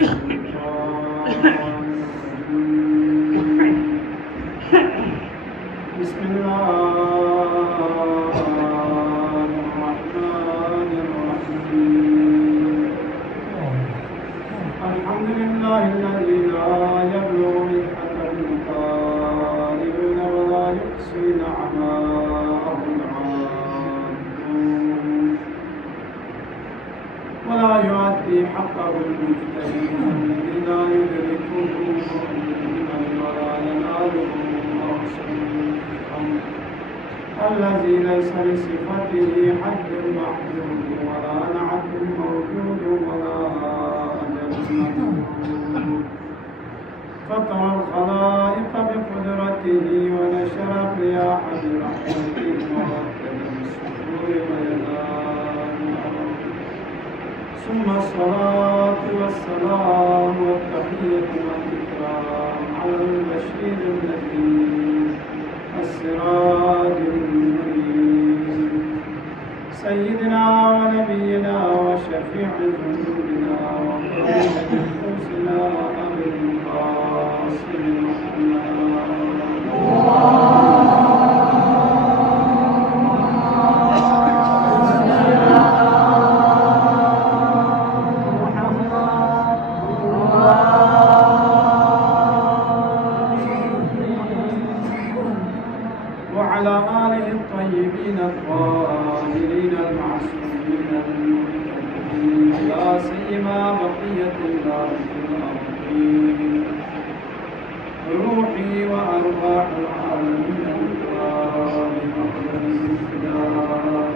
بسم الله الرحمن الرحيم الحمد لله الذي لا يبلغ مدحة القائلين ولا يحصي نعماءه العادون ولا يؤدي حقه المجتهد الذي لا يدركه ولا يناله الذي ليس لصفته حد محدود ولا نعت موجود ولا أجل ممدود فطر الخلائق بقدرته ونشر الرياح برحمته ووكل بالصدور ويدان ثم الصلاة والسلام والتحية والإكرام على البشير النذير السراج المنير سيدنا ونبينا وشفيع ذنوبنا وقائد نفوسنا أبي القاسم وعلى آله الطيبين الطاهرين المعصومين المهتدين لا سيما بقية الله في الأرضين روحي وأرواح العالمين الكرام مقبل الفداء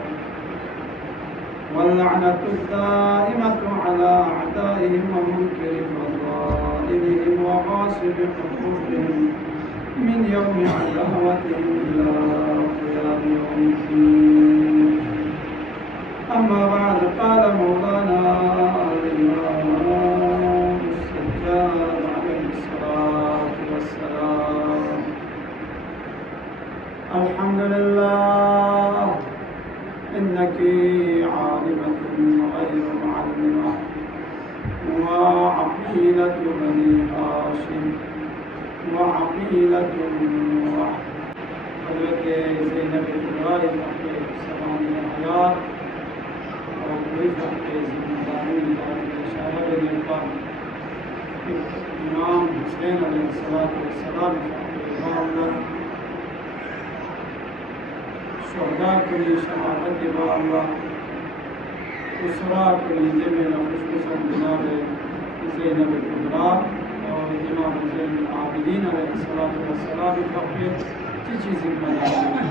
واللعنة الدائمة على أعدائهم ومنكر فضائلهم وغاصب حقوقهم من يوم عداوتهم إلى قيام يوم الدين أما بعد قال مولانا الإمام السجاد عليه الصلاة والسلام الحمد لله إنك عالمة غير معلمة وعقيلة بني هاشم وعقيلة نوح حضرت زینب الکبرى سلام حیات اور کوئی حق ذمہ داری اشارہ دینے پر امام حسین علیہ السلام شہداء کے لیے شہادت با اللہ اسرا کے لیے جمع خصوصا جناب زینب الکبرى اور امام حسین العابدین علیہ السلام کے چیزیں بنائی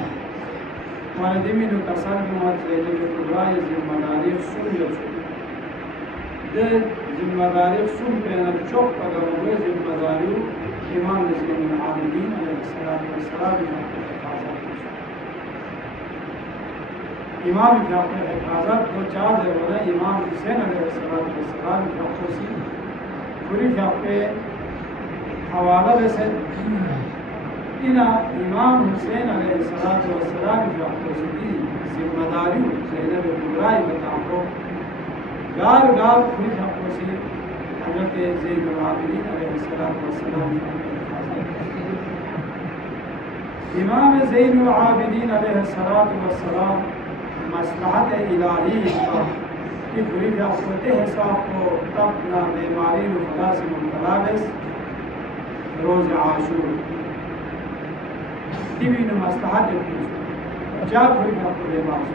والدین کا سر موت زینب الکبرى ذمہ داری سن دے ذمہ داری سن پہ چوک اگر ہوئے ذمہ داری امام حسین العابدین علیہ السلام امام کی اپنے حفاظت کو چار ہے وہ امام حسین علیہ السلام کی خصوصی پوری جاپے حوالہ سے امام حسین علیہ السلام کی خصوصی ذمہ داری زینب الکبرى بتاؤ گار گار پوری خصوصی حضرت زین العابدین علیہ السلام امام زین العابدین علیہ السلام مصلحت الہی کی پوری ریاست حساب کو تب نہ بیماری خدا سے مبتلا روز عاشور تیوی نو مصلحت جا پوری کو بیمار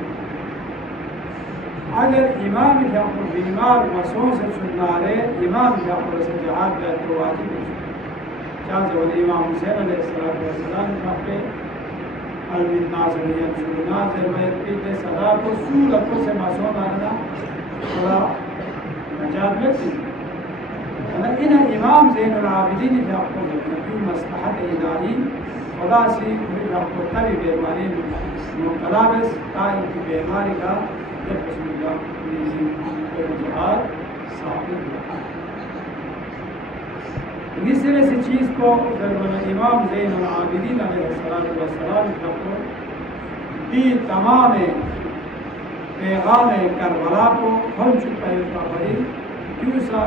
اگر امام جعفر بیمار مسوں سے سننا رہے امام جعفر سے جہاد کا تو واجب ہے چاہ جو امام حسین علیہ السلام کا البن ناظرین شروع ناظر ویدیت صدا کو سول اپو سے معصوم آنا خدا نجات لکھتی ان امام زین العابدین کی اپو نبی مصلحت الہی خدا سے کوئی اپو تری بیماری مبتلا بس تائی کی بیماری کا جب بسم اللہ نیزی جہاد ثابت رہا اس طرح سے چیز کو امام زین العابدین علیہ السلام کو دی تمام پیغام کربلا کو ہم چکے خبری کیوں سا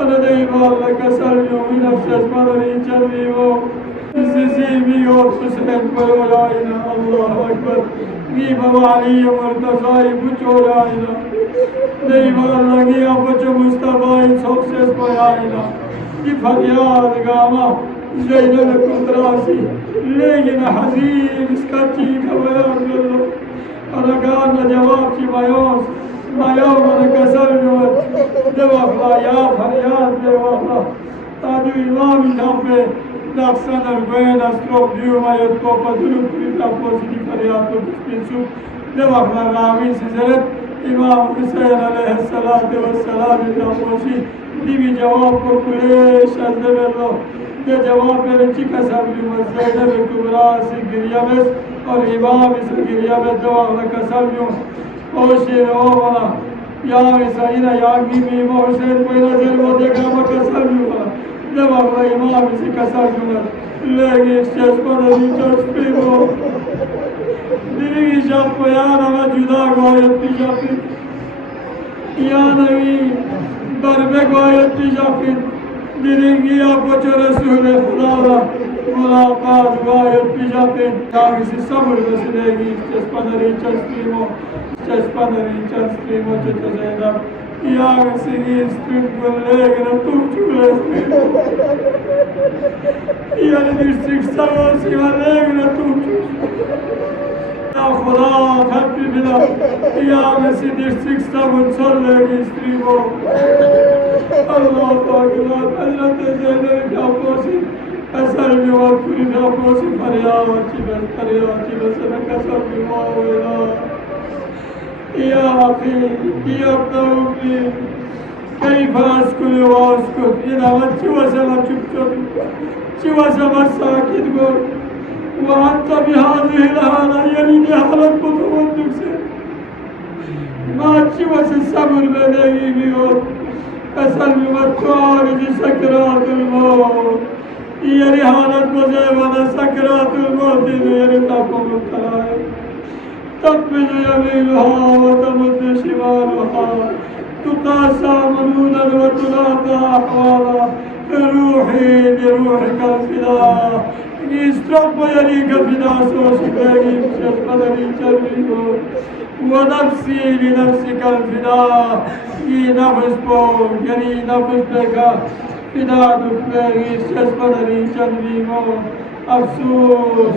أنا دايما لك سلمي من نفسك مدري جلبي وزيزيبي وحسين ويعينا الله أكبر نيبا وعلي مرتضاي بجوراينا دايما لك يا بجو مصطفى سوكسس ويعينا يفرياد قاما زينب كدراسي لكن حزين اسكتي كبيان الله أنا قالنا جواب في بيوس ما يوم أنا كسرني دواخلا يا فرياد دواخلا تادو إمام جنبه نقصان البين أسلوب ديوما يتوقع دلو كريتا پوسي فرياد تو بسپنسو دواخلا راوي سزرت إمام حسين عليه الصلاة والسلام جنبوشي ديوي جواب کو کلیش از دولو ده جواب میرے چکا سبلی مزیدہ بکبرا سی گریامس اور امام اس گریامس دواخلا کسبلیوں اوشیر اومانا یا ساینا یاگی می محسن کوئی نظر وہ دیکھا مکسر بھی ہوا جب اگلا امام اسی کسر کنا لیکن چشمہ نبی چشپی وہ دلی شب پیانا میں جدا گوایت کی شاپی یا نبی بربے گوایت کی شاپی دلنگی آپ کو چو رسول خدا را ملاقات گوایت کی شاپی یاگی سی صبر بسلےگی چشمہ نبی چشپی وہ Чашпанари части мочето заедам. Я си ги стрим колега на тупчуле стрим. Я не диштрик само си колега на тупчуле. Ya Khuda Rabbi bila Ya Mesih diştik sabun sorlegi strimo. Allahu Akbar. Hazreti Zeynep yapması. Kasar bir vakti yapması. Feryat ve sana kasar bir mağvela. يا أخي يا ابن أمي كيف أسكن وأسكت إذا أنت وسمت شوى سمت ساكت قول وأنت بهذه الحالة يليني حالك متوندك سير ما شوى الصبر بلغي بيوت أسلم التعارج سكرات الموت يلي حالك مزيبنا سكرات الموت يلي تقوم الكلام تقبل يمينها وتمد شمالها تقاسى منونا وتلاقى أحوالا روحي لروحك الفداء يسترب يليك فداء سوشك يمشك قدري جريكو ونفسي لنفسك الفداء نفس بوك يعني نفس بك فداء دكبير يمشك قدري جريكو أفسوس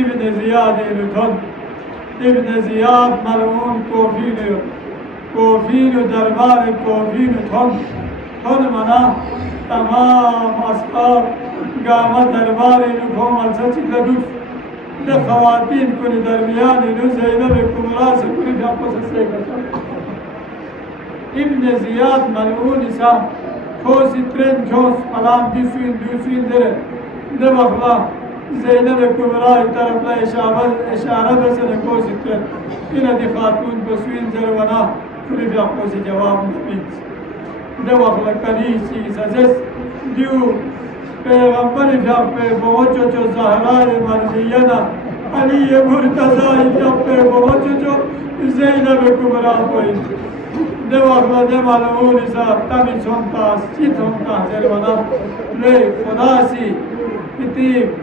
ابن زیاد لطن ابن زیاد ملعون کوفین دربار کوفین تن منا تمام اصحاب گامه دربار نکو ملسچی لدوش ده خواتین کنی درمیان نو زینب کبرا سے کنی جاپو سے سیکا ابن زیاد ملعون اسا کھوسی ترین کھوس پلان دوسوین دره ده بخلا زینب کبرا طرف لا اشاره بسنه کوسی تر اینا دی خاتون بسوین زرونا کلی بیا کوسی جواب نبید ده وقت کنیسی سزس دیو پیغمبر بیا پی بوچو چو زهرای مرزینا علی مرتضای بیا پی بوچو چو زینب کبرا پوین ده وقت ده معلومونی سا تمی چونتاس چی چونتاس زرونا لی خداسی کتیب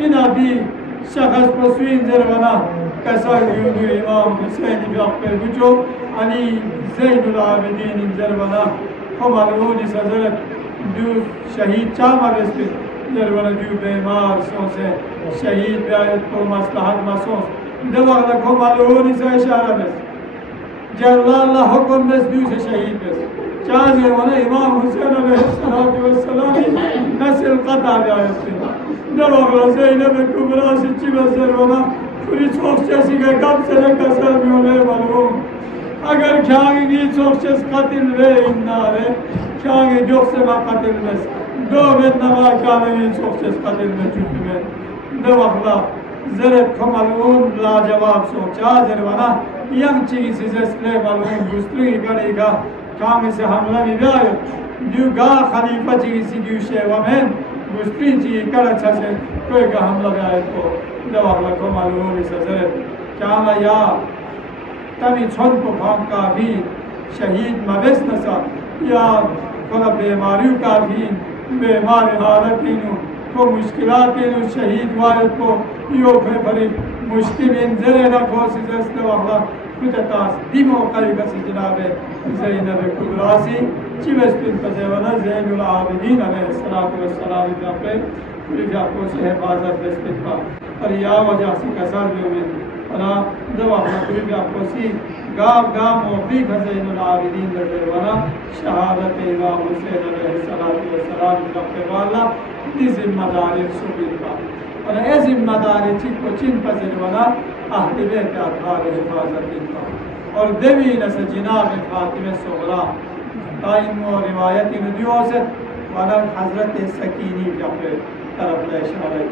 این آبی شخص پسوین زروانا کسای یودو امام حسین بیاقبه بچو علی زین العابدین زروانا خمالونی سزرت دو شهید چامر رسپید زروانا دو بیمار سونسه شهید بیاید تو مصلحت مسونس دو وقت خمالونی سا اشاره بس جلال حکم بس دوس شهید بس چاہ زروانا امام حسین علیہ السلام نسل قطع بیاید دو وقت زینب کبرا سچی بس زروانا پوری چوخچسی که کب سره کسر میونه معلوم اگر کیانگی چوخچس قتل به این ناره کیانگی جوخس ما قتل بس دو بید نما کیانگی چوخچس قتل به چوخ بید دو وقلا زرد کمالون لا جواب سو چا زروانا یم چیگی سیزسله معلوم گستری گڑی گا کامی سے حملہ بھی بیاید دیو گا خلیفہ چیگی سی دیوشه ومن گستری چیگی کڑا چھسے کوئی گا حملہ بیاید کو دواغ لکو معلومی سزرد کانا یا تمی چھن کو کام کافی شہید مبس نسا یا کلا بیماریو کافی بیمار حالتینو کو مشکلاتینو شہید وارد کو یو پھری مشکل انزرے رکھو سزرس دواغ کچھ تاس دی موقعی کسی جناب زینب کبراسی چی بسپن پسیونا زین العابدین علیہ السلام جاپے پوری جاپو سے حفاظت بسپن پا اور یا وجہ سے کسر جو میں اور دو اپنا پوری جاپو سی گام موقعی زین العابدین لگروانا شہادت امام حسین علیہ السلام جاپے والا دی ذمہ داری سبیل پا اور اے ذمہ داری چیز کو چین پسیونا اہل بیت اطہار حفاظت انتا اور دوی نسا جناب فاطمہ صغرا تائنو روایتی ندیو سے وانا حضرت سکینی جاپے طرف لے اشارہ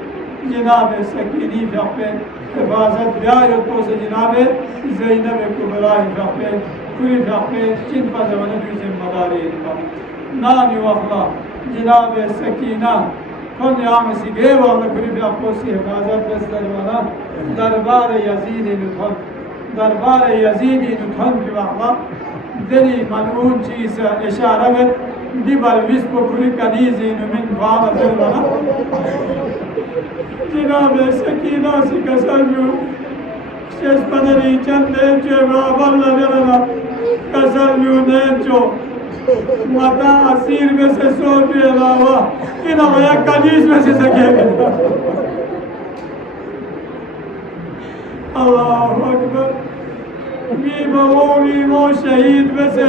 جناب سکینی جاپے حفاظت بیایت کو سے جناب زینب کبرائی جاپے کوئی جاپے چین پا زمانہ جو ذمہ داری انتا نانی وقلا جناب سکینہ کن یام سی گئے والا کوئی جاپو سی حفاظت بستر والا دربار یزید نتھن کی وقلا دلی ملعون چیز اشارہ میں دی بلویس کو کلی کنیزی نمین بام ازر وانا جناب سکینہ سی کسر جو شش پدری چندے چے بابر لگرنا کسر جو نیچو مطا اسیر میں سے سو پی علاوہ انہا یا کنیز میں سے سکے گا اللہ اکبر بیمو شہید میں سے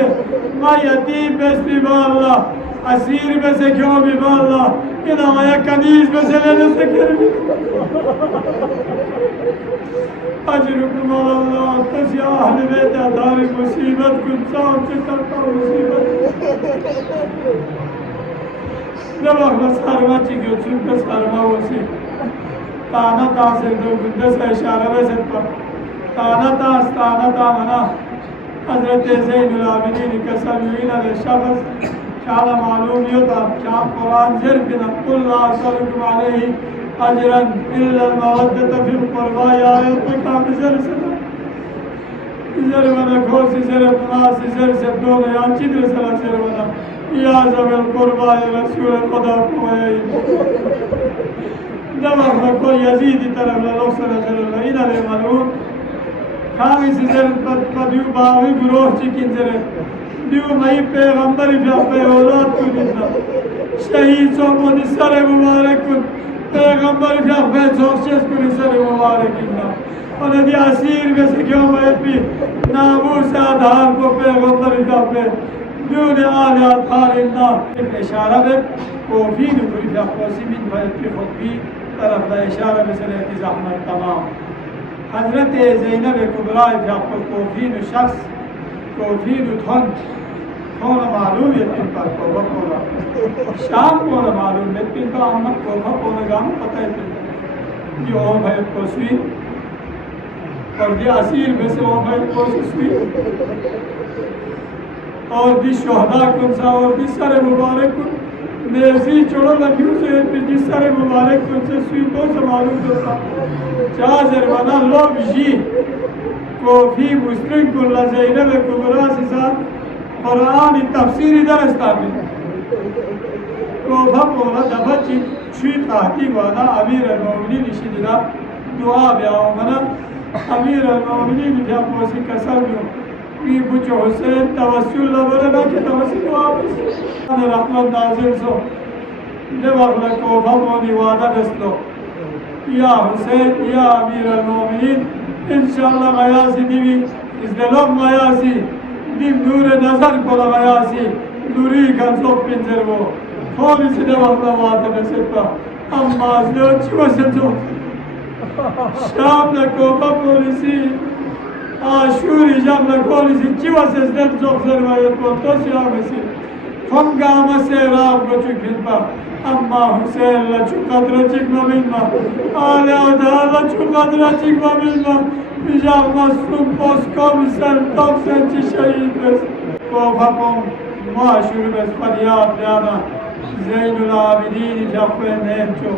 ما یتیم بس بیما اللہ اسیر میں سے کیوں بیما اللہ انہا یا کنیز میں سے لینے سکے گا اجرکم اللہ تسی اہل بیت ادھاری مصیبت کن سام چکتا مصیبت جب اخلا سارما چکیو چونکہ سارما ہوسی تانا تاثر دو گندہ سے اشارہ ویسد پر تانا منا حضرت زین العابدین کسلوین علیہ شخص کالا معلومیتا کام قرآن ذرفنا قل لا صلکم علیہ اجرا الا المودت فی القربہ یا آیت میں کام زرمنا کھوسی زرم ناسی زرسد دون یا چیدر صلاح زرمنا یا زب القربہ یا رسول خدا کوئی دماغ میں کوئی یزیدی طرف لوگ صلی اللہ علیہ ملعون کامی سی زرد دیو باوی گروہ چکن زرد دیو مئی پیغمبری فیاقی اولاد کو دیتا شہید سومونی سر مبارک کن پیغمبری فیاقی سوکشش کنی سر مبارک کننا اور دی اسیر میں سے کیوں میں پی ناموس آدھار کو پیغمبری فیاقی دیون آل اطہار اللہ اشارہ میں کوفی نکری فیاقی من فیاقی خطبی طرف دا اشارہ میں سلیتی زحمت تمام حضرت زینب کبرائی فیاقی کوفین شخص کوفین تھن کون معلوم یتن پر کوفہ کولا شام کون معلوم یتن پر احمد کوفہ کونا گام پتہ یتن یہ اوہ بھائی کوسوی اور دی اسیر میں سے اوہ بھائی کوسوی اور دی شہدہ کنسا اور دی سر مبارک کن نیزی چوڑا لکھیوں سے جس سر مبارک کن سے سوی کو سے معلوم کرتا چاہ زرمانہ لوگ جی کوفی مسلم کن لزینب کبرا سے ساتھ قرآن تفسیری درستا بھی کوفہ پولا دفع چی شوي قاعدي وانا أمير المؤمنين شدنا دعاء بيعومنا أمير المؤمنين في أبوسي كسرنو في بچو حسين توسل لبرنا كتوسل وابس أنا رحمة نازل سو دبغ لكو فموني وانا بسلو يا حسين يا أمير المؤمنين إن شاء الله غياسي ديبي إزدلوم غياسي ديب نور نظر كل غياسي نوري كان صوب بنزربو خولي سدبغ لواتا بسلبا أما أزلو چو سجو شام لكوبا پولیسی آشوری شام لکولیسی چی واسه دل زخزر باید بولتو سیامسی خونگاما سیراب گوچو کلپا اما حسین لچو قدر چکما بیلما آلی آدھا لچو قدر چکما بیلما بیجا مصروم پوسکو بسر توب سنچی شهید بس کوفا پون معاشور بس فریاد دیانا زین العابدین جاپوه نیمچو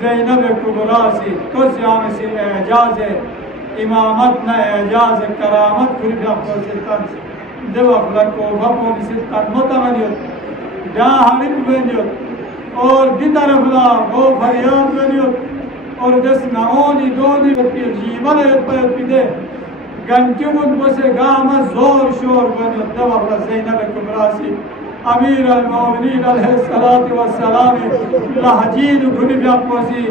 زینب کبراسی تو سیامسی اعجاز امامتنا اعجاز کرامت کری بیاقو سلطان دو اخلاق کوفا پونی سلطان متمنیت جاہنی بینیت اور دی طرف لا وہ فریاد بینیت اور دس نمونی دونی پیر جیمال ایت پیت پیدے گنٹیوں بسے گاما زور شور بینیت دو اخلاق زینب کبراسی امیر المؤمنین علیہ السلام لحجین کنی بیاقوسی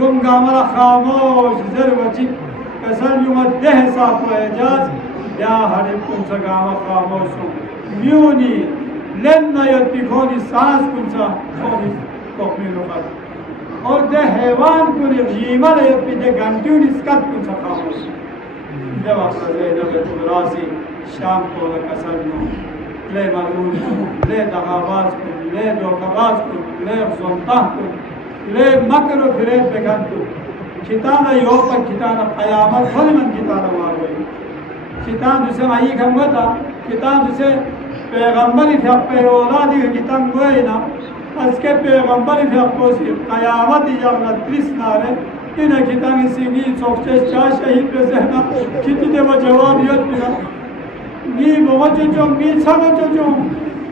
گنگا مرا خاموش زر وچی کسل یومد ده ساتو اعجاز یا حرم کنسا گاما خاموشو میونی لن یت بیکونی سانس کنسا خونی کپمیلو خد اور ده حیوان کنی جیمال یت بی ده گنٹیونی سکت کنسا خاموش ده وقت زینب کبراسی شام کولا کسل یوم لے ملعون لے دغاباز کن لے دوکباز کن لے زنطح کن لے مکر و فریب بکن کن کتانا یوپا کتانا قیامت خل من کتانا واروئی کتان دوسے مئی کھنگتا کتان دوسے پیغمبری فی حق پہ اولادی کتان گوئی نا از کے پیغمبری فی حق پوسی قیامتی جاگنا تریس نارے انہ کتان سنگی چوکچے چاہ شہید بزہنا کتی دے وہ جوابیت بنا می بغچو می چھگچو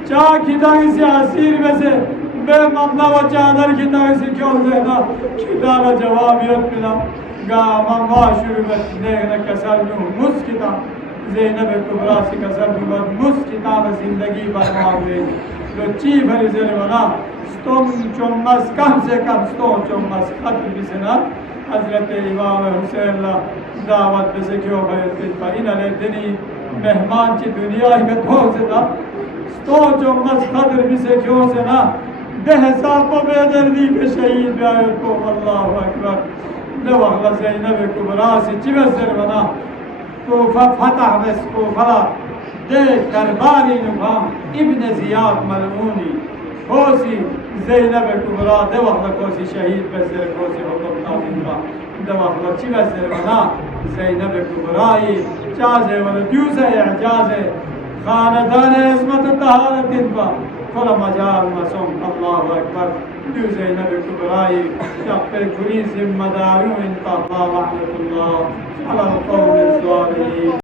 چا کھدائی سے اسیر میں سے بے ممنا و چادر کھدائی سے کیوں زیادہ کھدانا جوابیت ملا گا مما شروع میں دیکھنا کسر نو مسکتا زینب کبراسی کسر نو مسکتا زندگی برما ہوئے جو چی بھری زیر بنا ستون چمس کم سے کم ستون چمس ختم بسنا حضرت امام حسین اللہ دعوت بسے کیوں بھائیت پا انہ لے دنی مہمان چی دنیا ہی تو سے نا ستو جو مس قدر بھی سے کیوں سے نا دہ حساب کو بے دردی کے شہید بھی آئے کو اللہ اکبر دو اغلا زینب کبراسی چی بسر بنا کوفہ فتح بس کوفہ دیکھ درباری نظام ابن زیاد ملعونی خوصی زینب کبرا دو اغلا خوصی شہید بسر خوصی حکم نامین کا دو اغلا چی بسر بنا زینب کبرائی چازے والا دیوزہ اعجازے خاندان عظمت طہارت انبا کل مجال مسوم اللہ اکبر دیوزہ نبی کبرائی شق کری ذمہ داروں انتا اللہ رحمت اللہ علی القوم الظالمین